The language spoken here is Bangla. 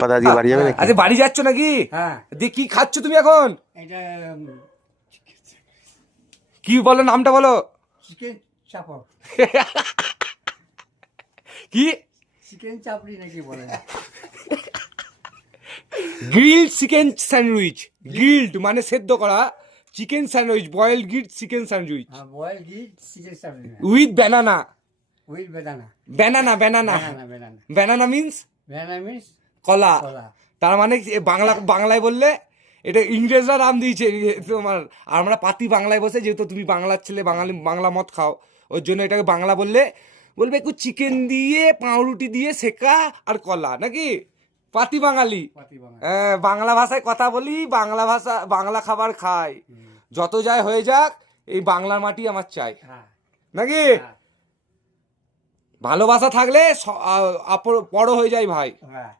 পাতা দিয়ে বাড়ি যাবে নাকি? আরে বাড়ি যাচ্ছ নাকি? হ্যাঁ, দিয়ে কি খাচ্ছ তুমি এখন? এটা কি বলো, নামটা বলো। চিকেন চাপড়, কি চিকেন চাপড়ি নাকি বলে? Grilled chicken sandwich. গ্রিলড মানে সেদ্ধ করা chicken sandwich, boiled grilled chicken sandwich হ্যাঁ, বয়েল ঘি chicken Chapri with banana. With বেদানা। ব্যানানা ব্যানানা বেদানা বেদানা ব্যানানা মিন্স বেদানা মিন্স কলা। কলা। তার মানে বাংলায় বললে এটা ইংরেজরা নাম দিয়েছে তোমার, আর আমরা পাতি বাংলায় বসে, যেহেতু তুমি বাংলার ছেলে, বাংলা মদ খাও, ওর জন্য এটাকে বাংলা বলবে একটু চিকেন দিয়ে পাউরুটি দিয়ে সেকা আর কলা, নাকি পাতি বাঙালি। পাতি বাঙালি। হ্যাঁ, বাংলা ভাষায় কথা বলি, বাংলা খাবার খাই, যত যায় হয়ে যাক, এই বাংলার মাটি আমার চাই, হ্যাঁ, নাকি? হ্যাঁ, ভালোবাসা থাকলে বড় হয়ে যায় ভাই। হ্যাঁ।